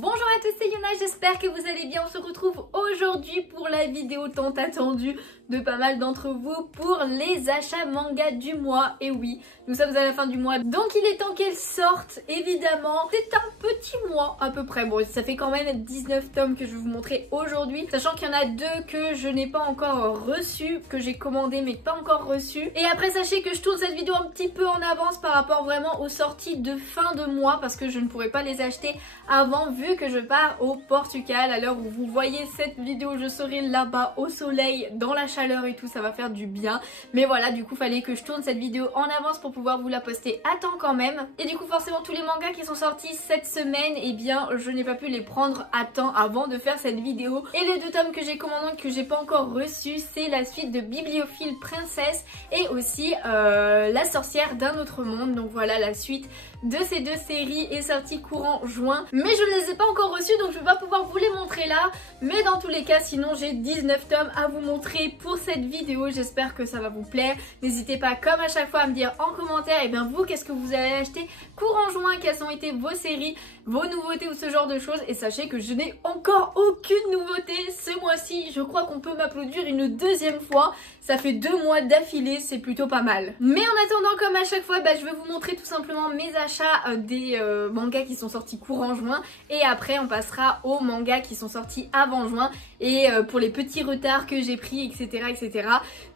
Bonjour à tous, c'est Yuna, j'espère que vous allez bien. On se retrouve aujourd'hui pour la vidéo tant attendue de pas mal d'entre vous pour les achats manga du mois. Et oui, nous sommes à la fin du mois, donc il est temps qu'elles sortent, évidemment. C'est un petit mois à peu près, bon ça fait quand même 19 tomes que je vais vous montrer aujourd'hui, sachant qu'il y en a deux que je n'ai pas encore reçus, que j'ai commandé mais pas encore reçus. Et après sachez que je tourne cette vidéo un petit peu en avance par rapport vraiment aux sorties de fin de mois, parce que je ne pourrai pas les acheter avant vu que je pars au Portugal. À l'heure où vous voyez cette vidéo, je serai là-bas au soleil, dans la chaleur et tout, ça va faire du bien. Mais voilà, du coup fallait que je tourne cette vidéo en avance pour pouvoir vous la poster à temps quand même. Et du coup forcément tous les mangas qui sont sortis cette semaine, eh bien je n'ai pas pu les prendre à temps avant de faire cette vidéo. Et les deux tomes que j'ai commandés que j'ai pas encore reçus, c'est la suite de Bibliophile Princesse et aussi La sorcière d'un autre monde. Donc voilà, la suite de ces deux séries est sortie courant juin, mais je ne les ai pas encore reçus, donc je vais pas pouvoir vous les montrer là. Mais dans tous les cas, sinon j'ai 19 tomes à vous montrer pour cette vidéo. J'espère que ça va vous plaire. N'hésitez pas comme à chaque fois à me dire en commentaire, et bien vous, qu'est-ce que vous allez acheter courant juin, quelles ont été vos séries, vos nouveautés ou ce genre de choses. Et sachez que je n'ai encore aucune nouveauté ce mois-ci. Je crois qu'on peut m'applaudir une deuxième fois. Ça fait 2 mois d'affilée, c'est plutôt pas mal. Mais en attendant, comme à chaque fois, je vais vous montrer tout simplement mes achats des mangas qui sont sortis courant juin. Et après, on passera aux mangas qui sont sortis avant juin. Et pour les petits retards que j'ai pris, etc. etc.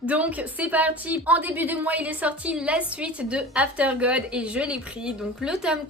Donc c'est parti. En début de mois, il est sorti la suite de After God et je l'ai pris. Donc le tome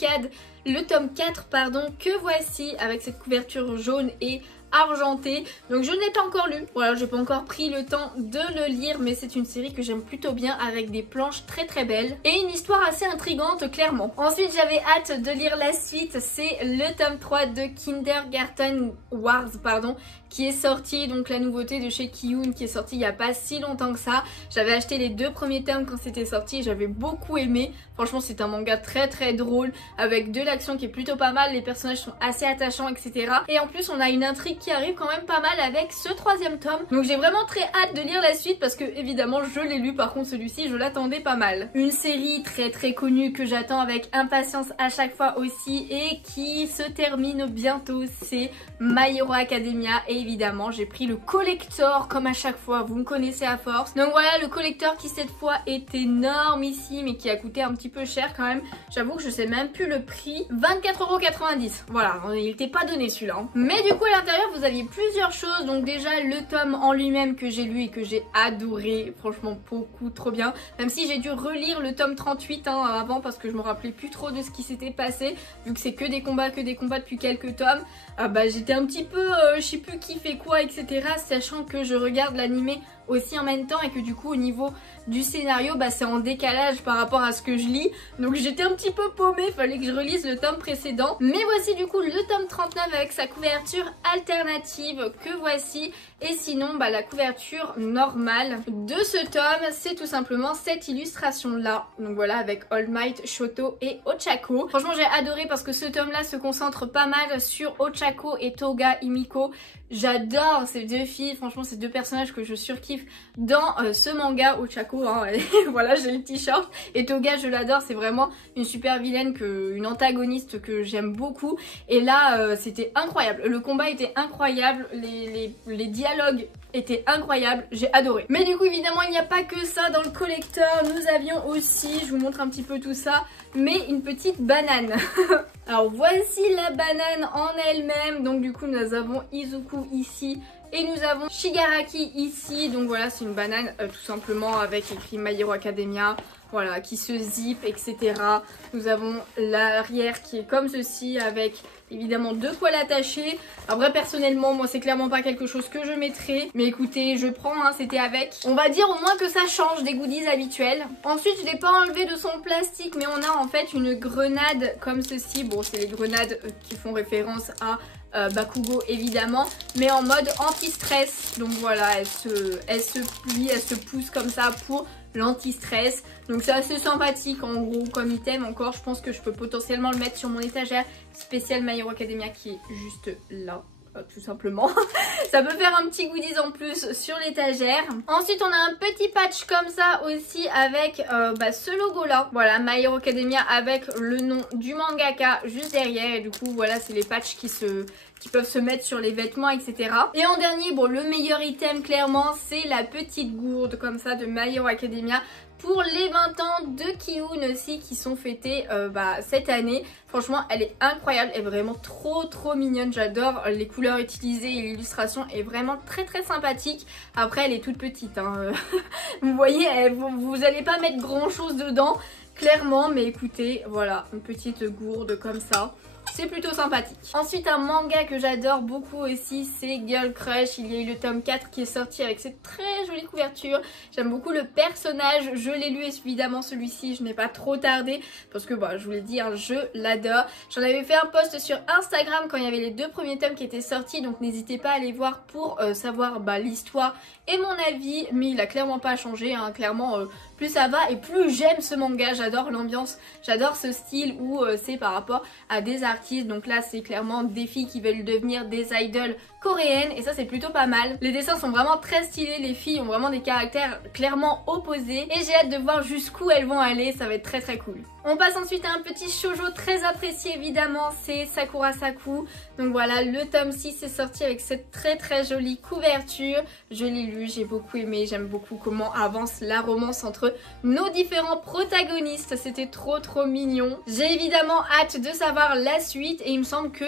4, pardon, que voici avec cette couverture jaune et argenté. Donc je ne l'ai pas encore lu, voilà, j'ai pas encore pris le temps de le lire, mais c'est une série que j'aime plutôt bien avec des planches très très belles et une histoire assez intrigante clairement. Ensuite j'avais hâte de lire la suite, c'est le tome 3 de Kindergarten Wars, pardon, qui est sorti, donc la nouveauté de chez Kiyun qui est sortie il n'y a pas si longtemps que ça. J'avais acheté les 2 premiers tomes quand c'était sorti, j'avais beaucoup aimé. Franchement c'est un manga très très drôle avec de l'action qui est plutôt pas mal, les personnages sont assez attachants, etc. Et en plus on a une intrigue qui arrive quand même pas mal avec ce 3e tome. Donc j'ai vraiment très hâte de lire la suite parce que évidemment je l'ai lu, par contre celui-ci je l'attendais pas mal. Une série très très connue que j'attends avec impatience à chaque fois aussi et qui se termine bientôt, c'est My Hero Academia. Et évidemment j'ai pris le collector comme à chaque fois, vous me connaissez à force. Donc voilà, le collector qui cette fois est énorme ici mais qui a coûté un petit peu cher quand même. J'avoue que je sais même plus le prix, 24,90 €. Voilà, il n'était pas donné celui-là, hein. Mais du coup à l'intérieur vous aviez plusieurs choses. Donc déjà le tome en lui-même que j'ai lu et que j'ai adoré, franchement beaucoup trop bien. Même si j'ai dû relire le tome 38 avant parce que je me rappelais plus trop de ce qui s'était passé, vu que c'est que des combats depuis quelques tomes. J'étais un petit peu, je sais plus qui fait quoi, etc. Sachant que je regarde l'animé aussi en même temps et que du coup au niveau du scénario c'est en décalage par rapport à ce que je lis, donc j'étais un petit peu paumée, fallait que je relise le tome précédent. Mais voici du coup le tome 39 avec sa couverture alternative que voici, et sinon la couverture normale de ce tome c'est tout simplement cette illustration là, donc voilà, avec All Might, Shoto et Ochako. Franchement j'ai adoré parce que ce tome là se concentre pas mal sur Ochako et Toga Himiko. J'adore ces deux filles, franchement ces deux personnages que je surkiffe dans ce manga. Ochako, voilà, j'ai le t-shirt, et Toga je l'adore, c'est vraiment une super vilaine, une antagoniste que j'aime beaucoup. Et là c'était incroyable, le combat était incroyable, les dialogues étaient incroyables, j'ai adoré. Mais du coup évidemment il n'y a pas que ça dans le collector, nous avions aussi, je vous montre un petit peu tout ça, mais une petite banane. Alors voici la banane en elle-même. Donc du coup nous avons Izuku ici et nous avons Shigaraki ici. Donc voilà, c'est une banane tout simplement avec écrit My Hero Academia, voilà, qui se zip, etc. Nous avons l'arrière qui est comme ceci avec évidemment de quoi l'attacher. Après personnellement moi c'est clairement pas quelque chose que je mettrais, mais écoutez je prends, c'était avec. On va dire au moins que ça change des goodies habituels. Ensuite je l'ai pas enlevé de son plastique, mais on a en fait une grenade comme ceci. Bon c'est les grenades qui font référence à Bakugo évidemment, mais en mode anti-stress. Donc voilà, elle se plie, elle se pousse comme ça pour l'anti-stress. Donc c'est assez sympathique en gros comme item. Encore je pense que je peux potentiellement le mettre sur mon étagère spéciale My Hero Academia qui est juste là. tout simplement. Ça peut faire un petit goodies en plus sur l'étagère. Ensuite on a un petit patch comme ça aussi avec ce logo là. Voilà, My Hero Academia avec le nom du mangaka juste derrière. Et du coup voilà, c'est les patchs qui peuvent se mettre sur les vêtements, etc. Et en dernier, bon, le meilleur item clairement, c'est la petite gourde comme ça de My Hero Academia pour les 20 ans de Ki-hoon aussi qui sont fêtés cette année. Franchement, elle est incroyable, elle est vraiment trop mignonne. J'adore les couleurs utilisées et l'illustration est vraiment très sympathique. Après, elle est toute petite, hein. Vous voyez, vous allez pas mettre grand chose dedans, clairement, mais écoutez, voilà, une petite gourde comme ça. C'est plutôt sympathique. Ensuite, un manga que j'adore beaucoup aussi, c'est Girl Crush. Il y a eu le tome 4 qui est sorti avec cette très jolie couverture. J'aime beaucoup le personnage. Je l'ai lu évidemment celui-ci. Je n'ai pas trop tardé parce que je vous l'ai dit, hein, je l'adore. J'en avais fait un post sur Instagram quand il y avait les 2 premiers tomes qui étaient sortis. Donc n'hésitez pas à aller voir pour savoir l'histoire et mon avis. Mais il a clairement pas changé, hein. Clairement, plus ça va et plus j'aime ce manga. J'adore l'ambiance, j'adore ce style où c'est par rapport à des artistes. Donc là c'est clairement des filles qui veulent devenir des idoles coréennes et ça c'est plutôt pas mal. Les dessins sont vraiment très stylés, les filles ont vraiment des caractères clairement opposés et j'ai hâte de voir jusqu'où elles vont aller, ça va être très cool. On passe ensuite à un petit shoujo très apprécié évidemment, c'est Sakura Saku. Donc voilà, le tome 6 est sorti avec cette très jolie couverture. Je l'ai lu, j'ai beaucoup aimé, j'aime beaucoup comment avance la romance entre nos différents protagonistes. C'était trop mignon. J'ai évidemment hâte de savoir la suite et il me semble que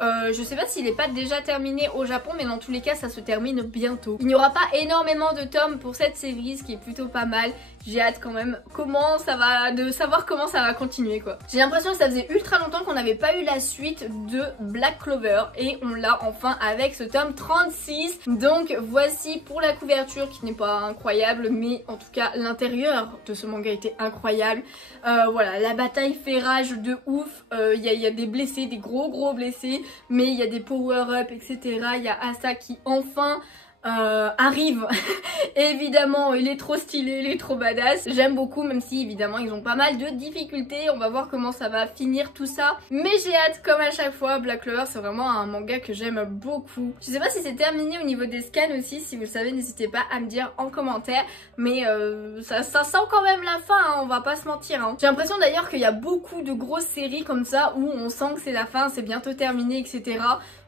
je sais pas s'il est pas déjà terminé au Japon, mais dans tous les cas ça se termine bientôt. Il n'y aura pas énormément de tomes pour cette série, ce qui est plutôt pas mal. J'ai hâte quand même de savoir comment ça va continuer quoi. J'ai l'impression que ça faisait ultra longtemps qu'on n'avait pas eu la suite de Black Clover et on l'a enfin avec ce tome 36. Donc voici pour la couverture qui n'est pas incroyable, mais en tout cas l'intérieur de ce manga était incroyable. Voilà, la bataille fait rage de ouf. Il y a des blessés, des gros blessés, mais il y a des power-up, etc. Il y a Asa qui enfin arrive. Évidemment il est trop stylé, il est trop badass. J'aime beaucoup, même si évidemment ils ont pas mal de difficultés. On va voir comment ça va finir tout ça, mais j'ai hâte comme à chaque fois. Black Clover c'est vraiment un manga que j'aime beaucoup. Je sais pas si c'est terminé au niveau des scans aussi, si vous le savez n'hésitez pas à me dire en commentaire, mais ça sent quand même la fin, hein, on va pas se mentir, hein. J'ai l'impression d'ailleurs qu'il y a beaucoup de grosses séries comme ça où on sent que c'est la fin, c'est bientôt terminé, etc.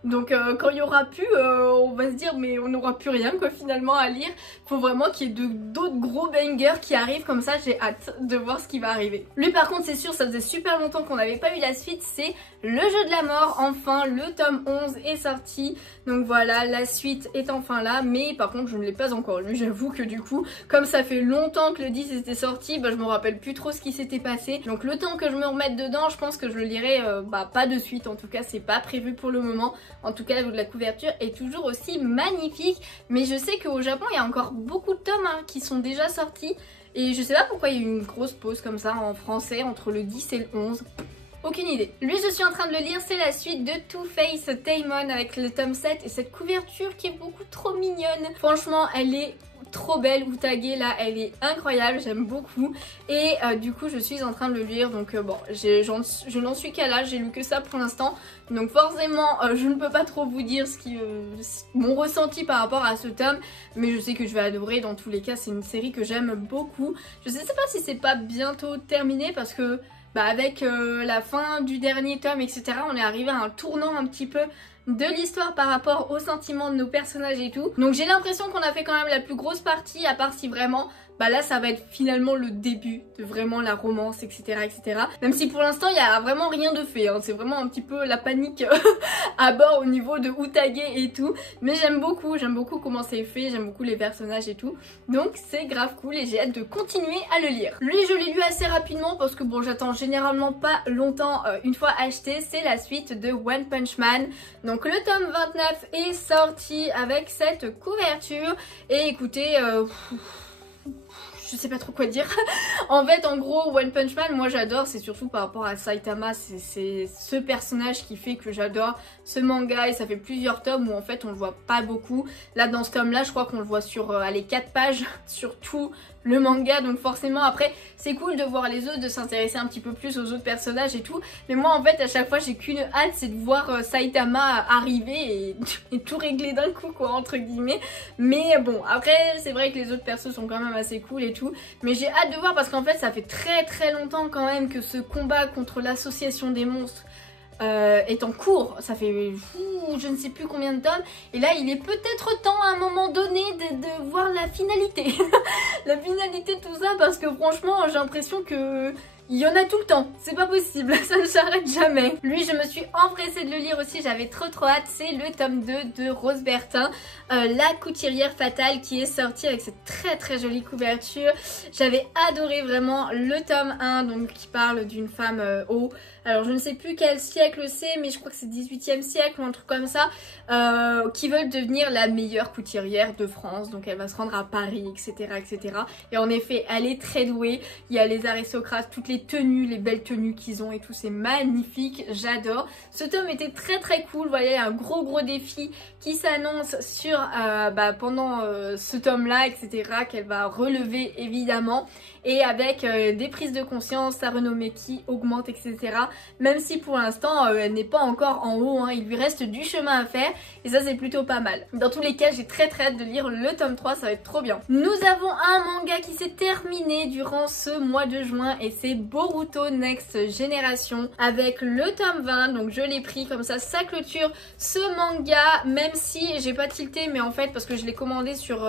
Donc quand il y aura plus, on va se dire mais on n'aura plus rien quoi finalement à lire. Faut vraiment qu'il y ait d'autres gros bangers qui arrivent comme ça, j'ai hâte de voir ce qui va arriver. Lui par contre c'est sûr, ça faisait super longtemps qu'on n'avait pas eu la suite, c'est Le Jeu de la Mort. Enfin le tome 11 est sorti, donc voilà, la suite est enfin là, mais par contre je ne l'ai pas encore lu. J'avoue que du coup comme ça fait longtemps que le 10 était sorti, je me rappelle plus trop ce qui s'était passé. Donc le temps que je me remette dedans, je pense que je le lirai pas de suite, en tout cas c'est pas prévu pour le moment. En tout cas la couverture est toujours aussi magnifique, mais je sais qu'au Japon il y a encore beaucoup de tomes qui sont déjà sortis et je sais pas pourquoi il y a eu une grosse pause comme ça en français entre le 10 et le 11. Aucune idée. Lui je suis en train de le lire, c'est la suite de Two Face Taemon avec le tome 7 et cette couverture qui est beaucoup trop mignonne. Franchement elle est trop belle, Utage là, elle est incroyable, j'aime beaucoup et du coup je suis en train de le lire, donc bon je n'en suis qu'à là, j'ai lu que ça pour l'instant, donc forcément je ne peux pas trop vous dire mon ressenti par rapport à ce tome, mais je sais que je vais adorer dans tous les cas. C'est une série que j'aime beaucoup. Je sais pas si c'est pas bientôt terminé parce que avec la fin du dernier tome, etc., on est arrivé à un tournant un petit peu de l'histoire par rapport aux sentiments de nos personnages et tout. Donc j'ai l'impression qu'on a fait quand même la plus grosse partie, à part si vraiment là ça va être finalement le début de vraiment la romance, etc. Même si pour l'instant il n'y a vraiment rien de fait, hein. C'est vraiment un petit peu la panique à bord au niveau de Utage et tout. Mais j'aime beaucoup comment c'est fait, j'aime beaucoup les personnages et tout. Donc c'est grave cool et j'ai hâte de continuer à le lire. Lui je l'ai lu assez rapidement parce que bon j'attends généralement pas longtemps une fois acheté. C'est la suite de One Punch Man. Donc le tome 29 est sorti avec cette couverture et écoutez... je sais pas trop quoi dire. En fait, en gros, One Punch Man, moi j'adore, c'est surtout par rapport à Saitama, c'est ce personnage qui fait que j'adore ce manga et ça fait plusieurs tomes où en fait on le voit pas beaucoup. Là dans ce tome là, je crois qu'on le voit sur les 4 pages sur tout le manga, donc forcément après c'est cool de voir les autres, de s'intéresser un petit peu plus aux autres personnages et tout, mais moi en fait à chaque fois j'ai qu'une hâte, c'est de voir Saitama arriver et tout régler d'un coup quoi, entre guillemets. Mais bon, après c'est vrai que les autres persos sont quand même assez cool et tout, mais j'ai hâte de voir parce qu'en fait ça fait très longtemps quand même que ce combat contre l'association des monstres est en cours. Ça fait je ne sais plus combien de tomes, et là il est peut-être temps à un moment donné de voir la finalité. La finalité de tout ça, parce que franchement j'ai l'impression que il y en a tout le temps, c'est pas possible, ça ne s'arrête jamais. Lui, je me suis empressée de le lire aussi, j'avais trop hâte, c'est le tome 2 de Rose Bertin, La couturière fatale, qui est sorti avec cette très jolie couverture. J'avais adoré vraiment le tome 1, donc qui parle d'une femme alors je ne sais plus quel siècle c'est, mais je crois que c'est 18e siècle ou un truc comme ça, qui veulent devenir la meilleure couturière de France, donc elle va se rendre à Paris, etc. Et en effet, elle est très douée, il y a les aristocrates, toutes les tenues, les belles tenues qu'ils ont et tout, c'est magnifique, j'adore. Ce tome était très cool, voilà, il y a un gros défi qui s'annonce sur pendant ce tome là, etc. qu'elle va relever évidemment, et avec des prises de conscience, sa renommée qui augmente, etc. Même si pour l'instant elle n'est pas encore en haut, hein, il lui reste du chemin à faire et ça c'est plutôt pas mal. Dans tous les cas, j'ai très hâte de lire le tome 3, ça va être trop bien. Nous avons un manga qui s'est terminé durant ce mois de juin et c'est Boruto Next Generation avec le tome 20, donc je l'ai pris comme ça clôture ce manga, même si j'ai pas tilté, mais en fait parce que je l'ai commandé sur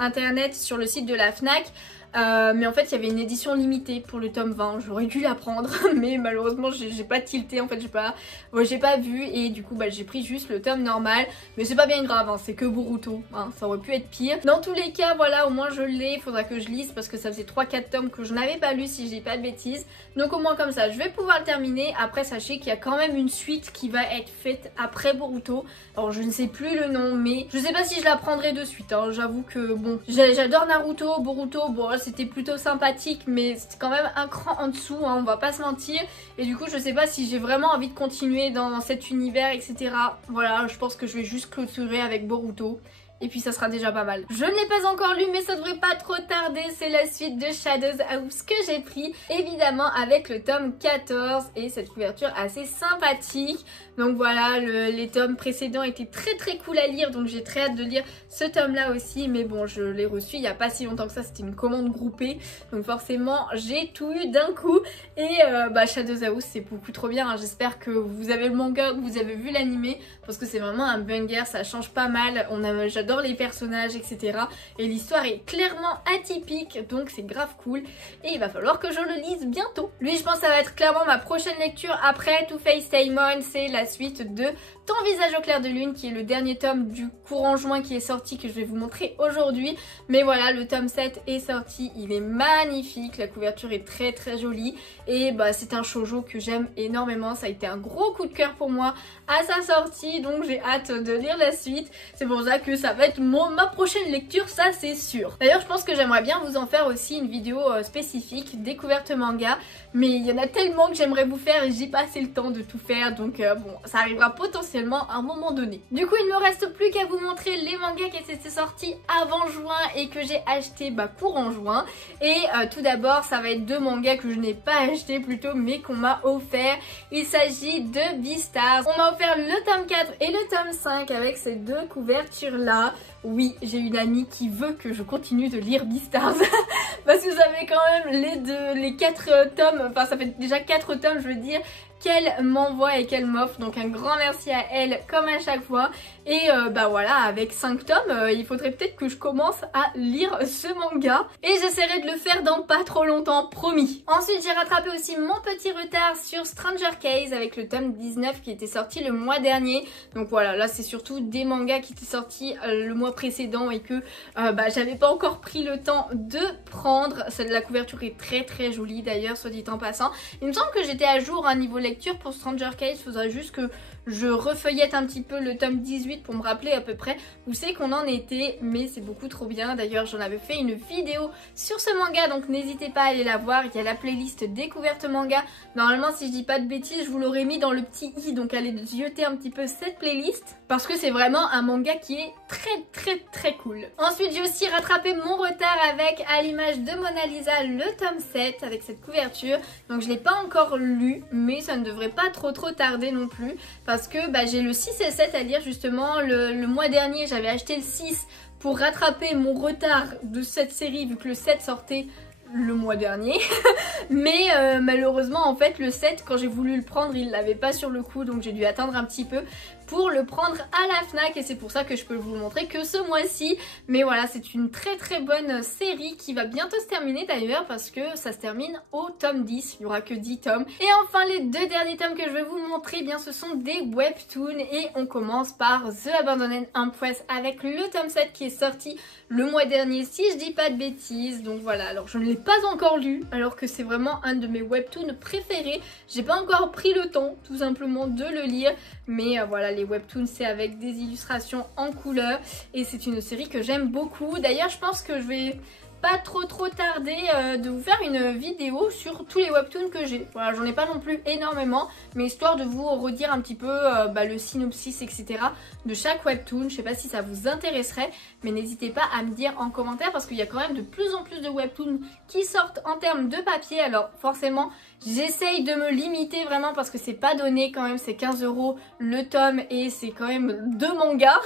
internet, sur le site de la Fnac. Mais en fait il y avait une édition limitée pour le tome 20, j'aurais dû la prendre mais malheureusement j'ai pas tilté, en fait j'ai pas vu, et du coup j'ai pris juste le tome normal, mais c'est pas bien grave, hein, c'est que Boruto, hein, ça aurait pu être pire. Dans tous les cas voilà, au moins je l'ai, il faudra que je lise parce que ça faisait 3-4 tomes que je n'avais pas lu si je dis pas de bêtises, donc au moins comme ça je vais pouvoir le terminer. Après sachez qu'il y a quand même une suite qui va être faite après Boruto, alors je ne sais plus le nom, mais je sais pas si je la prendrai de suite, hein. J'avoue que bon, j'adore Naruto, Boruto, bon c'était plutôt sympathique, mais c'était quand même un cran en dessous, hein, on va pas se mentir, et du coup je sais pas si j'ai vraiment envie de continuer dans cet univers, etc. Voilà, je pense que je vais juste clôturer avec Boruto. Et puis ça sera déjà pas mal. Je ne l'ai pas encore lu, mais ça devrait pas trop tarder. C'est la suite de Shadows House que j'ai pris, évidemment avec le tome 14 et cette couverture assez sympathique. Donc voilà, les tomes précédents étaient très cool à lire, donc j'ai très hâte de lire ce tome là aussi. Mais bon, je l'ai reçu il y a pas si longtemps que ça, c'était une commande groupée, donc forcément j'ai tout eu d'un coup. Et Shadows House c'est beaucoup trop bien, hein. J'espère que vous avez le manga, que vous avez vu l'animé, parce que c'est vraiment un banger, ça change pas mal. J'adore les personnages, etc. Et l'histoire est clairement atypique, donc c'est grave cool. Et il va falloir que je le lise bientôt. Lui, je pense que ça va être clairement ma prochaine lecture après Two Face Daemon. C'est la suite de Ton visage au clair de lune, qui est le dernier tome du courant juin qui est sorti, que je vais vous montrer aujourd'hui. Mais voilà, le tome 7 est sorti, il est magnifique, la couverture est très jolie. Et c'est un shoujo que j'aime énormément, ça a été un gros coup de cœur pour moi à sa sortie, donc j'ai hâte de lire la suite. C'est pour ça que ça va être ma prochaine lecture, ça c'est sûr. D'ailleurs je pense que j'aimerais bien vous en faire aussi une vidéo spécifique découverte manga, mais il y en a tellement que j'aimerais vous faire et j'ai pas assez le temps de tout faire, donc bon, ça arrivera potentiellement à un moment donné. Du coup il ne me reste plus qu'à vous montrer les mangas qui étaient sortis avant juin et que j'ai acheté courant juin. Et tout d'abord ça va être deux mangas que je n'ai pas acheté plutôt, mais qu'on m'a offert. Il s'agit de Beastars. On m'a offert le tome 4 et le tome 5 avec ces deux couvertures là. Oui, j'ai une amie qui veut que je continue de lire Beastars parce que ça fait quand même les 4 tomes, enfin ça fait déjà 4 tomes je veux dire, qu'elle m'envoie et qu'elle m'offre, donc un grand merci à elle comme à chaque fois. Et voilà, avec 5 tomes, il faudrait peut-être que je commence à lire ce manga, et j'essaierai de le faire dans pas trop longtemps, promis. Ensuite j'ai rattrapé aussi mon petit retard sur Stranger Case avec le tome 19 qui était sorti le mois dernier. Donc voilà, là c'est surtout des mangas qui étaient sortis le mois précédent et que j'avais pas encore pris le temps de prendre. La couverture est très jolie d'ailleurs, soit dit en passant. Il me semble que j'étais à jour à niveau lecture pour Stranger Case, il faudrait juste que je refeuillette un petit peu le tome 18 pour me rappeler à peu près où c'est qu'on en était, mais c'est beaucoup trop bien. D'ailleurs j'en avais fait une vidéo sur ce manga, donc n'hésitez pas à aller la voir. Il y a la playlist découverte manga, normalement si je dis pas de bêtises je vous l'aurais mis dans le petit i, donc allez jeter un petit peu cette playlist parce que c'est vraiment un manga qui est très cool. Ensuite j'ai aussi rattrapé mon retard avec À l'image de Mona Lisa, le tome 7 avec cette couverture, donc je l'ai pas encore lu mais ça ne devrait pas trop tarder non plus parce que j'ai le 6 et 7 à lire justement. Le mois dernier j'avais acheté le 6 pour rattraper mon retard de cette série vu que le 7 sortait le mois dernier mais malheureusement en fait le 7 quand j'ai voulu le prendre il l'avait pas sur le coup, donc j'ai dû attendre un petit peu pour le prendre à la FNAC et c'est pour ça que je peux vous le montrer que ce mois-ci. Mais voilà, c'est une très bonne série qui va bientôt se terminer d'ailleurs parce que ça se termine au tome 10, il n'y aura que 10 tomes. Et enfin les deux derniers tomes que je vais vous montrer, eh bien ce sont des webtoons et on commence par The Abandoned Empress avec le tome 7 qui est sorti le mois dernier si je dis pas de bêtises. Donc voilà, alors je ne l'ai pas encore lu alors que c'est vraiment un de mes webtoons préférés. J'ai pas encore pris le temps tout simplement de le lire, mais voilà, les webtoons c'est avec des illustrations en couleur et c'est une série que j'aime beaucoup. D'ailleurs je pense que je vais pas trop tarder de vous faire une vidéo sur tous les webtoons que j'ai. Voilà, j'en ai pas non plus énormément, mais histoire de vous redire un petit peu le synopsis etc de chaque webtoon. Je sais pas si ça vous intéresserait, mais n'hésitez pas à me dire en commentaire parce qu'il y a quand même de plus en plus de webtoons qui sortent en termes de papier. Alors forcément j'essaye de me limiter vraiment parce que c'est pas donné quand même, c'est 15 € le tome et c'est quand même 2 mangas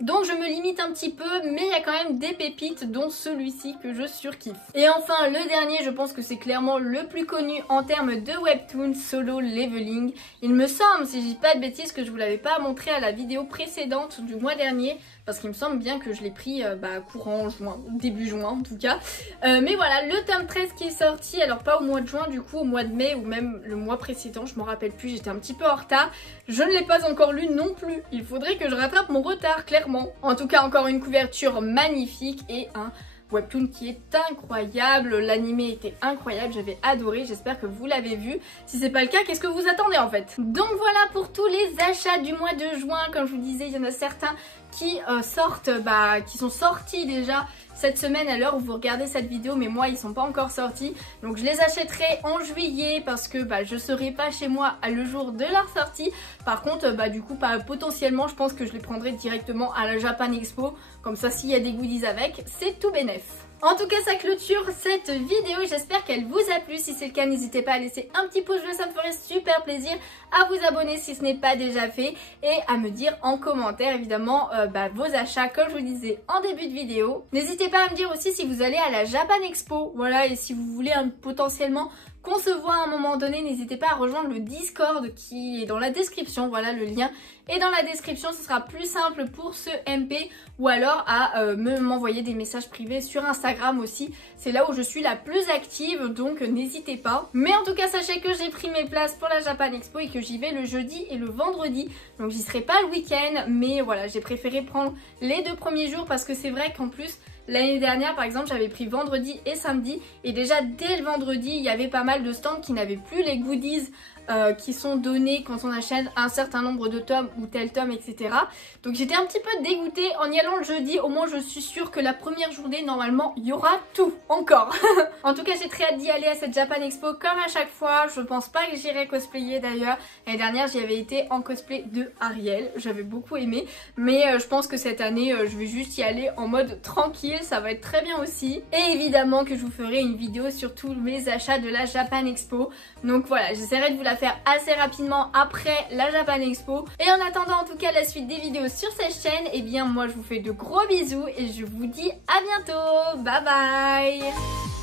donc je me limite un petit peu, mais il y a quand même des pépites dont celui-ci que je surkiffe. Et enfin le dernier, je pense que c'est clairement le plus connu en termes de webtoon, Solo Leveling. Il me semble, si je dis pas de bêtises, que je vous l'avais pas montré à la vidéo précédente du mois dernier parce qu'il me semble bien que je l'ai pris courant juin, début juin en tout cas. Mais voilà, le tome 13 qui est sorti, alors pas au mois de juin du coup, au mois de mai ou même le mois précédent, je m'en rappelle plus, j'étais un petit peu en retard. Je ne l'ai pas encore lu non plus, il faudrait que je rattrape mon retard clairement. En tout cas encore une couverture magnifique et un webtoon qui est incroyable, l'animé était incroyable, j'avais adoré, j'espère que vous l'avez vu. Si c'est pas le cas, qu'est-ce que vous attendez en fait? Donc voilà pour tous les achats du mois de juin. Comme je vous disais, il y en a certains qui qui sont sortis déjà cette semaine à l'heure où vous regardez cette vidéo, mais moi ils sont pas encore sortis, donc je les achèterai en juillet parce que je serai pas chez moi le jour de leur sortie. Par contre du coup potentiellement je pense que je les prendrai directement à la Japan Expo, comme ça s'il y a des goodies avec c'est tout bénef. En tout cas ça clôture cette vidéo, j'espère qu'elle vous a plu. Si c'est le cas, n'hésitez pas à laisser un petit pouce bleu, ça me ferait super plaisir, à vous abonner si ce n'est pas déjà fait et à me dire en commentaire évidemment vos achats comme je vous disais en début de vidéo. N'hésitez pas à me dire aussi si vous allez à la Japan Expo, voilà, et si vous voulez potentiellement qu'on se voit à un moment donné, n'hésitez pas à rejoindre le Discord qui est dans la description, voilà, le lien est dans la description, ce sera plus simple pour ce MP, ou alors à m'envoyer des messages privés sur Instagram aussi, c'est là où je suis la plus active, donc n'hésitez pas. Mais en tout cas sachez que j'ai pris mes places pour la Japan Expo et que j'y vais le jeudi et le vendredi, donc j'y serai pas le week-end, mais voilà, j'ai préféré prendre les 2 premiers jours parce que c'est vrai qu'en plus l'année dernière par exemple j'avais pris vendredi et samedi et déjà dès le vendredi il y avait pas mal de stands qui n'avaient plus les goodies qui sont donnés quand on achète un certain nombre de tomes ou tel tome etc. Donc j'étais un petit peu dégoûtée. En y allant le jeudi, au moins je suis sûre que la première journée normalement il y aura tout encore. En tout cas j'ai très hâte d'y aller à cette Japan Expo comme à chaque fois. Je pense pas que j'irai cosplayer d'ailleurs. L'année dernière j'y avais été en cosplay de Ariel, j'avais beaucoup aimé, mais je pense que cette année je vais juste y aller en mode tranquille, ça va être très bien aussi. Et évidemment que je vous ferai une vidéo sur tous mes achats de la Japan Expo. Donc voilà, j'essaierai de vous la faire assez rapidement après la Japan Expo. Et en attendant en tout cas la suite des vidéos sur cette chaîne, et bien moi je vous fais de gros bisous et je vous dis à bientôt. Bye bye.